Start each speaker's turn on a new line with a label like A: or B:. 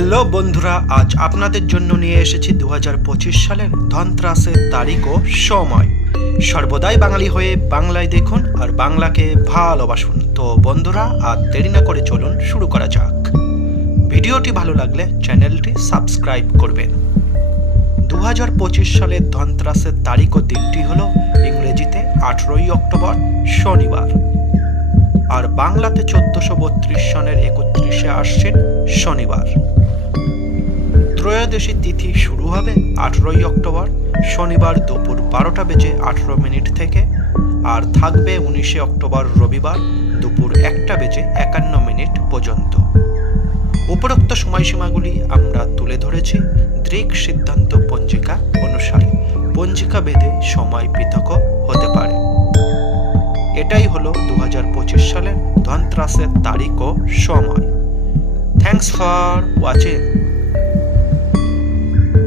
A: Hello বন্ধুরা, আজ আপনাদের জন্য নিয়ে এসেছি দু হাজার পঁচিশ সালের ধনত্রাসের তারিখ ও সময়। সর্বদাই বাঙালি হয়ে বাংলায় দেখুন আর বাংলাকে ভালোবাসুন। তো বন্ধুরা, আর দেরি না করে চলুন শুরু করা যাক। ভিডিওটি ভালো লাগলে চ্যানেলটি সাবস্ক্রাইব করবেন। দু হাজার পঁচিশ সালের ধনত্রাসের তারিখ ও দিনটি হলো ইংরেজিতে আঠেরোই অক্টোবর, শনিবার। আর বাংলাতে চোদ্দশো বত্রিশ সনের একত্রিশে আশ্বিন, শনিবার। ত্রয়োদশী তিথি শুরু হবে আঠেরোই অক্টোবর। শনিবার দুপুর বারোটা বেজে আঠেরো মিনিট থেকে আর থাকবে উনিশে অক্টোবর রবিবার দুপুর একটা বেজে একান্ন মিনিট পর্যন্ত। উপরোক্ত সময়সীমাগুলি আমরা তুলে ধরেছি। দৃক সিদ্ধান্ত পঞ্জিকা অনুসারে পঞ্জিকা ভেদে সময় পৃথক হতে পারে। এটাই হলো দু হাজার পঁচিশ সালের ধনত্রাসের তারিখ ও সময়। Thanks for watching